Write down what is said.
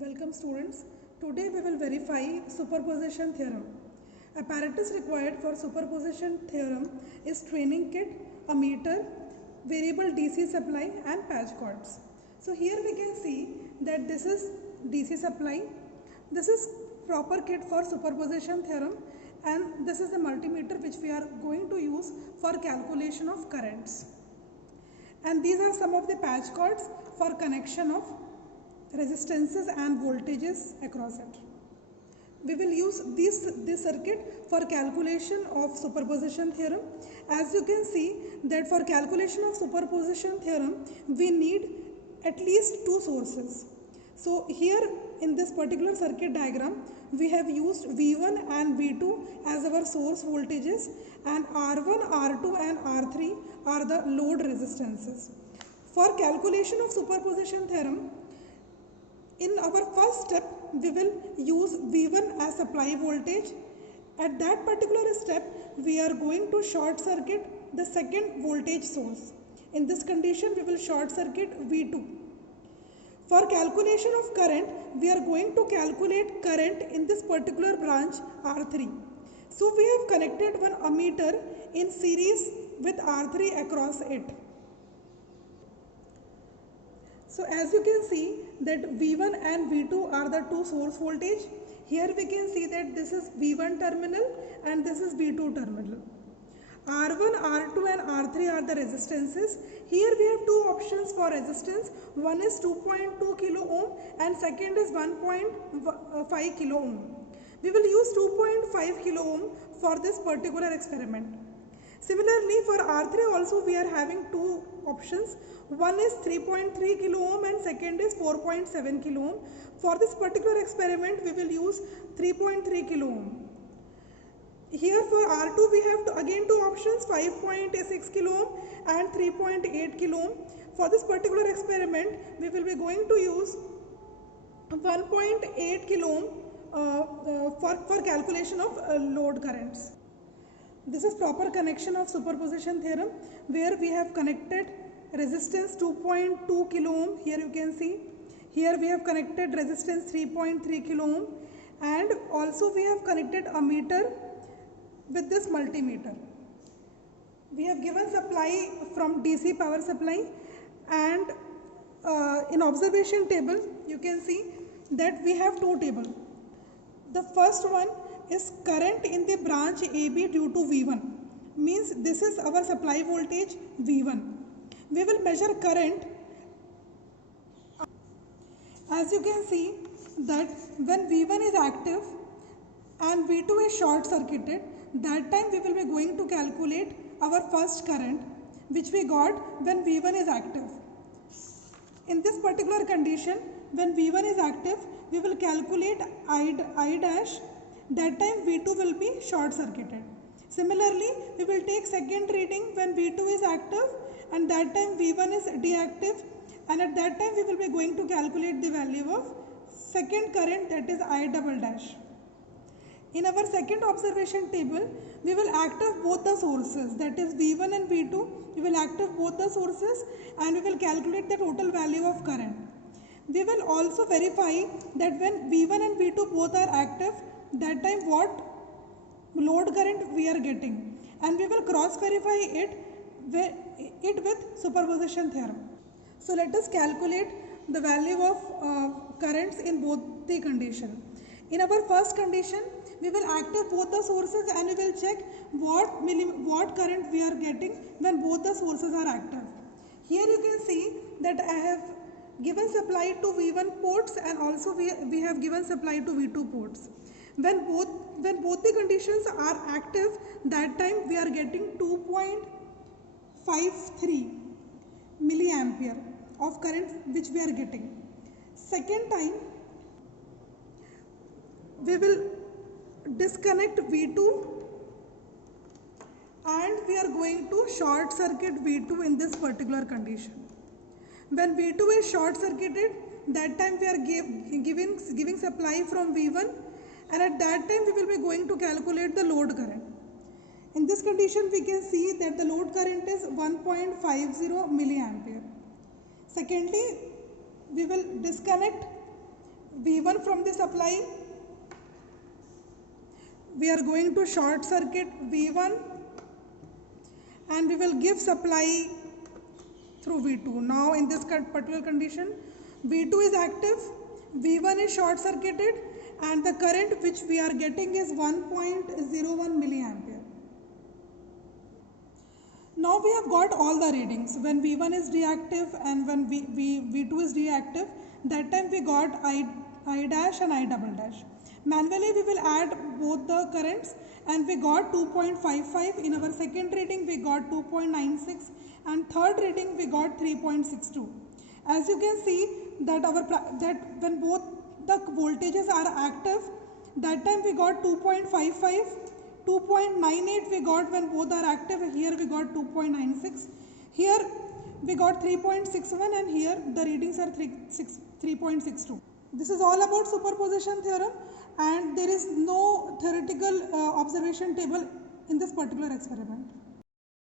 Welcome students. Today we will verify superposition theorem. Apparatus required for superposition theorem is training kit, a meter, variable DC supply and patch cords. So here we can see that this is DC supply. This is proper kit for superposition theorem and this is the multimeter which we are going to use for calculation of currents. And these are some of the patch cords for connection of resistances and voltages across it. We will use this circuit for calculation of superposition theorem. As you can see that for calculation of superposition theorem we need at least two sources. So here in this particular circuit diagram we have used V1 and V2 as our source voltages and R1, R2 and R3 are the load resistances. For calculation of superposition theorem, in our first step, we will use V1 as supply voltage. At that particular step, we are going to short circuit the second voltage source. In this condition, we will short circuit V2. For calculation of current, we are going to calculate current in this particular branch R3. So, we have connected one ammeter in series with R3 across it. So as you can see that V1 and V2 are the two source voltage. Here we can see that this is V1 terminal and this is V2 terminal. R1, R2 and R3 are the resistances. Here we have two options for resistance. One is 2.2 kilo ohm and second is 1.5 kilo ohm. We will use 2.5 kilo ohm for this particular experiment. Similarly, for R3 also we are having two options. One is 3.3 kilo ohm and second is 4.7 kilo ohm. For this particular experiment, we will use 3.3 kilo ohm. Here for R2 we have again two options, 5.6 kilo ohm and 3.8 kilo ohm. For this particular experiment, we will be going to use 1.8 kilo ohm for calculation of load currents. This is proper connection of superposition theorem where we have connected resistance 2.2 kilo ohm. Here you can see. Here we have connected resistance 3.3 kilo ohm and also we have connected ammeter with this multimeter. We have given supply from DC power supply and in observation table you can see that we have two tables. The first one is current in the branch AB due to V1, means this is our supply voltage V1. We will measure current. As you can see that when V1 is active and V2 is short circuited, that time we will be going to calculate our first current which we got when V1 is active. In this particular condition, when V1 is active, we will calculate I dash. That time V2 will be short circuited. Similarly, we will take second reading when V2 is active and that time V1 is deactive, and at that time we will be going to calculate the value of second current, that is I double dash. In our second observation table, we will active both the sources, that is V1 and V2. We will active both the sources and we will calculate the total value of current. We will also verify that when V1 and V2 both are active, that time what load current we are getting, and we will cross verify it with superposition theorem. So let us calculate the value of currents in both the condition. In our first condition, we will active both the sources and we will check what current we are getting when both the sources are active. Here you can see that I have given supply to V1 ports and also we have given supply to V2 ports. When both the conditions are active, that time we are getting 2.53 milliampere of current which we are getting. Second time, we will disconnect V2 and we are going to short circuit V2 in this particular condition. When V2 is short circuited, that time we are giving supply from V1. And at that time we will be going to calculate the load current. In this condition we can see that the load current is 1.50 milliampere. Secondly, we will disconnect V1 from the supply, we are going to short circuit V1 and we will give supply through V2. Now in this particular condition, V2 is active, V1 is short circuited, and the current which we are getting is 1.01 milliampere. Now we have got all the readings. When V1 is reactive and when V2 is reactive, that time we got I dash and I double dash. Manually we will add both the currents and we got 2.55. In our second reading we got 2.96 and third reading we got 3.62. As you can see that when both the voltages are active, that time we got 2.55, 2.98 we got when both are active, here we got 2.96, here we got 3.61 and here the readings are 3.62. This is all about superposition theorem and there is no theoretical observation table in this particular experiment.